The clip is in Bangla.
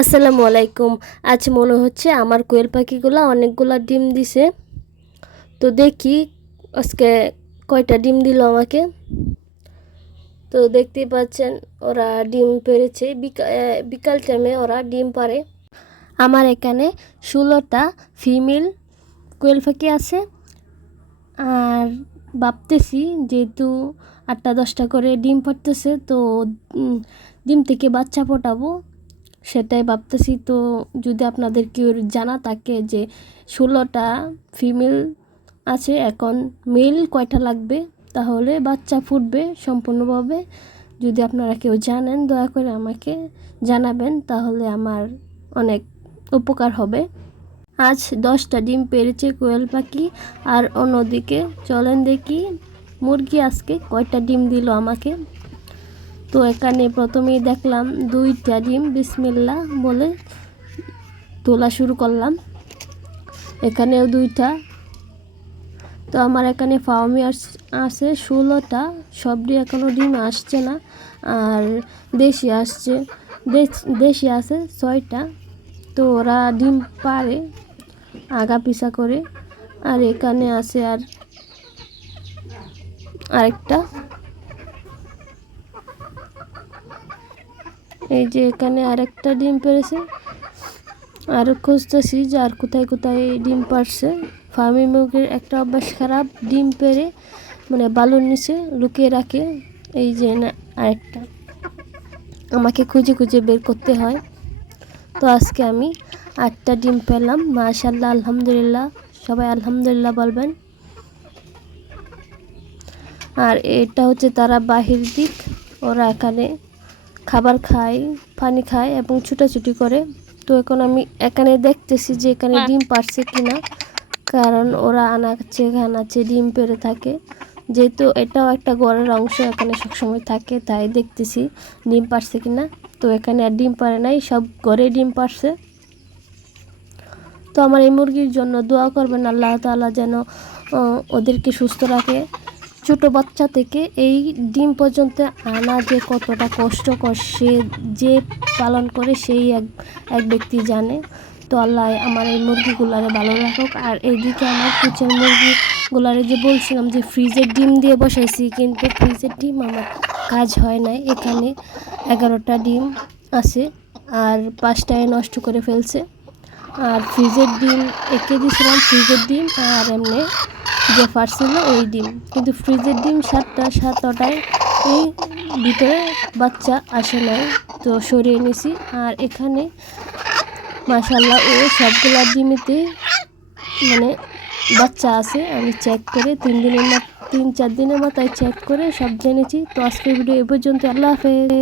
আসসালামু আলাইকুম। আজ মনে হচ্ছে আমার কোয়েল পাখিগুলো অনেকগুলা ডিম দিছে। তো দেখি আজকে কয়টা ডিম দিল আমাকে। তো দেখতেই পাচ্ছেন, ওরা ডিম পেরেছে। বিকাল টাইমে ওরা ডিম পারে। আমার এখানে ষোলোটা ফিমেল কোয়েল পাখি আছে। আর ভাবতেছি যেহেতু আটটা দশটা করে ডিম পারতেছে তো ডিম থেকে বাচ্চা ফোটাবো। সেটাই ভাবতেছি। তো যদি আপনাদের কেউ জানা থাকে যে ষোলোটা ফিমেল আছে, এখন মেল কয়টা লাগবে? তাহলে বাচ্চা ফুটবে সম্পূর্ণভাবে। যদি আপনারা কেউ জানেন, দয়া করে আমাকে জানাবেন, তাহলে আমার অনেক উপকার হবে। আজ দশটা ডিম পেরেছে কোয়েল পাখি, আর অন্যদিকে চলেন দেখি মুরগি আজকে কয়টা ডিম দিল আমাকে। তো এখানে প্রথমেই দেখলাম দুইটা ডিম বিসমিল্লা বলে তোলা শুরু করলাম। এখানেও দুইটা। তো আমার এখানে ফার্মি আছে, ষোলোটা। সবটি এখনও ডিম আসছে না। আর দেশি আসছে। দেশ- আছে, ছয়টা। তো ওরা ডিম পারে, আগা পিছা করে। আর এখানে আছে আর আরেকটা। এই যে এখানে আরেকটা ডিম পেরেছে। আর খুঁজতেছি যে আর কোথায় কোথায় ডিম পারছে। ফার্মি মুরগির একটা অভ্যাস খারাপ, ডিম পেরে মানে বালুর নিচে লুকিয়ে রাখে। এই যে না, আরেকটা। আমাকে খুঁজে খুঁজে বের করতে হয়। তো আজকে আমি আটটা ডিম পেলাম। মাশাল্লাহ আলহামদুলিল্লাহ। সবাই আলহামদুলিল্লাহ বলবেন। আর এটা হচ্ছে তারা বাহির দিক। ওরা এখানে খাবার খায় পানি খায় এবং ছুটাছুটি করে। তো এখন আমি এখানে দেখতেছি যে এখানে ডিম পারছে কিনা, কারণ ওরা আনাচ্ছে খানাচ্ছে ডিম পেরে থাকে। যেহেতু এটাও একটা ঘরের অংশ, এখানে সবসময় থাকে, তাই দেখতেছি ডিম পারছে কিনা। তো এখানে আর ডিম পারে নাই, সব ঘরে ডিম পারছে। তো আমার এই মুরগির জন্য দোয়া করবেন, আল্লাহ তালা যেন ওদেরকে সুস্থ রাখে। ছোট বাচ্চা থেকে এই ডিম পর্যন্ত আনা যে কতটা কষ্টকর, সে যে পালন করে সেই এক এক ব্যক্তি জানে। তো আল্লাহ আমার এই মুরগিগুলারে ভালো রাখুক। আর এইদিকে আমার কুচের মুরগিগুলারে যে বলছিলাম যে ফ্রিজের ডিম দিয়ে বসাইছি, কিন্তু ফ্রিজের ডিম আমার কাজ হয় নাই। এখানে এগারোটা ডিম আছে, আর পাঁচটায় নষ্ট করে ফেলছে। আর ফ্রিজের ডিম, এঁকে দিয়েছিলাম ফ্রিজের ডিম, আর এমনি যে পারছিল ওই ডিম। কিন্তু ফ্রিজের ডিম সাতটা, সাতটায় এই ভিতরে বাচ্চা আসে নাই। তো সরিয়ে নিছি। আর এখানে মাসাল্লাহ ও সবগুলা ডিমেতে মানে বাচ্চা আছে। আমি চেক করে তিন দিনের তিন, চার দিনের মাথায় চেক করে সব জেনেছি। তো আজকের ভিডিও এ পর্যন্ত। আল্লাহ হাফেজ।